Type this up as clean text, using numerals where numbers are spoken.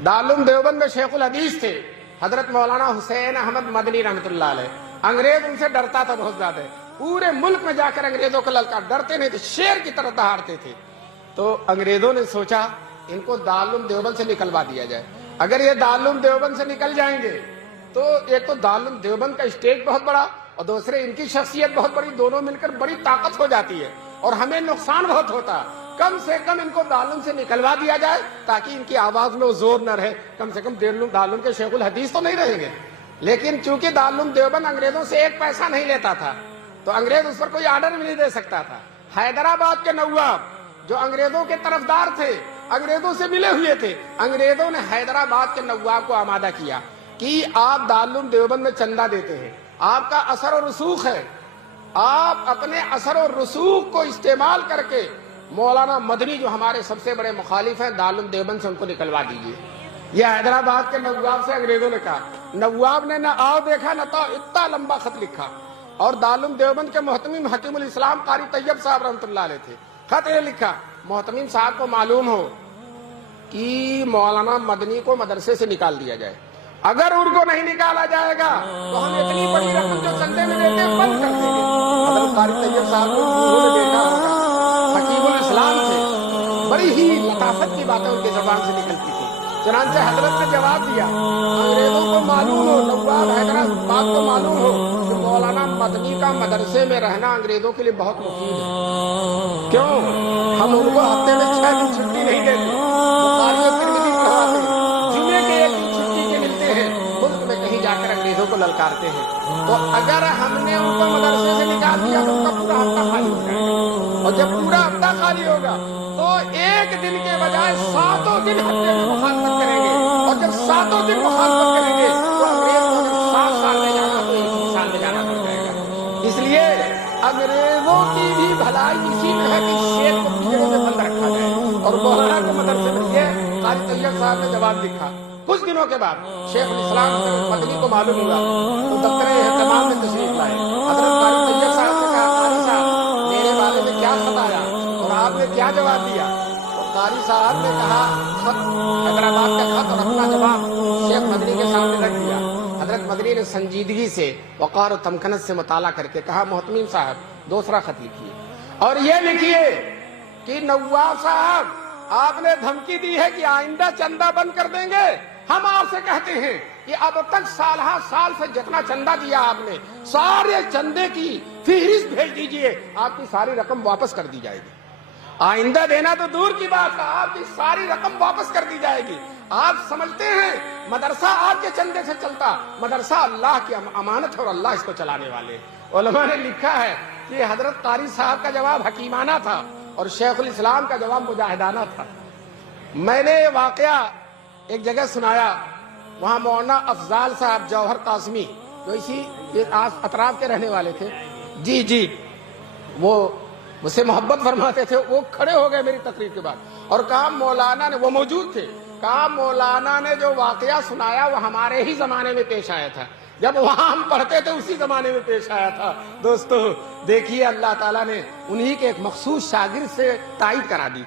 दारुल देवबंद में शेख उल हदीस थे हजरत मौलाना हुसैन अहमद मदनी रहमतुल्लाह अलैह। अंग्रेज उनसे डरता था बहुत ज्यादा, पूरे मुल्क में जाकर अंग्रेजों को ललकार, डरते नहीं थे, शेर की तरह दहाड़ते थे। तो अंग्रेजों ने सोचा इनको दारुल देवबंद से निकलवा दिया जाए। अगर ये दारुल देवबंद से निकल जाएंगे तो एक तो दारुल देवबंद का स्टेज बहुत बड़ा और दूसरे इनकी शख्सियत बहुत बड़ी, दोनों मिलकर बड़ी ताकत हो जाती है और हमें नुकसान बहुत होता। कम से कम इनको दारुल से निकलवा दिया जाए ताकि इनकी आवाज में जोर न रहे। कम से कम दारुल के शेख उल हदीस तो नहीं रहेंगे। लेकिन चूंकि दारुल देवबंद अंग्रेजों से एक पैसा नहीं लेता था तो अंग्रेज उस पर कोई आर्डर भी नहीं दे सकता था। हैदराबाद के नवाब जो अंग्रेजों के तरफदार थे, अंग्रेजों से मिले हुए थे, अंग्रेजों ने हैदराबाद के नवाब को आमादा किया कि आप दारुल देवबंद में चंदा देते हैं, आपका असर और रसूख है, आप अपने असर और रसूख को इस्तेमाल करके मौलाना मदनी जो हमारे सबसे बड़े मुखालिफ हैं दारुल देवबंद से उनको निकलवा दीजिए। यह हैदराबाद के नवाब से अंग्रेजों ने कहा। नवाब ने न आओ देखा न तो इतना लंबा खत लिखा और दारुल देवबंद के मोहतमीम हकीमुल इस्लाम कारी तैयब साहब रहमतुल्लाह अलैह थे। खत ये लिखा, मोहतमीम साहब को मालूम हो कि मौलाना मदनी को मदरसे से निकाल दिया जाए, अगर उनको नहीं निकाला जाएगा तो हम इतनी बड़ी रकम जो चंदे में देते हैं बंद कर देंगे। हजरत कारी तैयब साहब को उन्होंने देखा होगा, हकीमुल इस्लाम थे, बड़ी ही लताफत की बातें उनके जबान से निकलती थी। चुनांचे हजरत ने जवाब दिया, अंग्रेजों को मालूम हो, नवाब हैदराबाद को मालूम हो कि मौलाना मदनी का मदरसे में रहना अंग्रेजों के लिए बहुत मुफीद है। क्यों? हम उनको हफ्ते में 6 दिन छुट्टी नहीं देते, बुखारी और तिरमिज़ी पढ़वाते हैं, जुमे के एक दिन छुट्टी के मिलते हैं, मुल्क में कहीं जाकर अंग्रेजों को ललकारते हैं। तो अगर हमने उनको मदरसे से निकाल दिया तो उनका पूरा हफ्ता खाली हो जाएगा और जब पूरा हफ्ता खाली होगा तो एक दिन के बजाय 7 दिन हफ्ते में मुखालफत करेंगे और जब 7 दिन मुखालफत करेंगे तो अंग्रेज को जब 7 साल में जाना तो 1 साल में जाना पड़ जाएगा। इसलिए अंग्रेजों की भी भलाई इसी में है कि शेर को पिंजरे में बंद रखा जाए और मौलाना को मदरसे में दिए। कारी तैयब साहब ने जवाब लिखा। कुछ दिनों के बाद शेख उल इस्लाम मदनी को मालूम हुआ तो दफ्तर एहतमाम में तशरीफ लाए। हजरत कारी तैयब साहब ने कहा, कारी साहब मेरे बारे में क्या खत आया और आपने क्या जवाब दिया? तो कारी साहब ने कहा, खत हैदराबाद का खत और अपना जवाब शेख मदनी के सामने रख दिया। हजरत मदनी ने संजीदगी से वक़ार और तमकनत से मुताला करके कहा, मोहतमीम साहब दूसरा खत लिखिए और ये लिखिए कि नवाब साहब आपने धमकी दी है कि आइंदा चंदा बंद कर देंगे। हम आपसे कहते हैं कि अब तक साल से जितना चंदा दिया आपने, सारे चंदे की फहरिस्त भेज दीजिए, आपकी सारी रकम वापस कर दी जाएगी। आइंदा देना तो दूर की बात है, आपकी सारी रकम वापस कर दी जाएगी। आप समझते हैं मदरसा आपके चंदे से चलता, मदरसा अल्लाह की अमानत है और अल्लाह इसको चलाने वाले। उलमा ने लिखा है कि हजरत कारी साहब का जवाब हकीमाना था और शेखुल इस्लाम का जवाब मुजाहिदाना था। मैंने ये वाकया एक जगह सुनाया, वहां मौलाना अफजाल साहब जौहर कासमी जो इसी अतराफ के रहने वाले थे, जी वो मुझसे मोहब्बत फरमाते थे, वो खड़े हो गए मेरी तकरीर के बाद और कहा मौलाना ने, वो मौजूद थे, कहा मौलाना ने जो वाकया सुनाया वो हमारे ही जमाने में पेश आया था, जब वहां हम पढ़ते थे उसी जमाने में पेश आया था। दोस्तों देखिए अल्लाह ताला ने उन्हीं के एक मखसूस शागिर्द से तायद करा दी।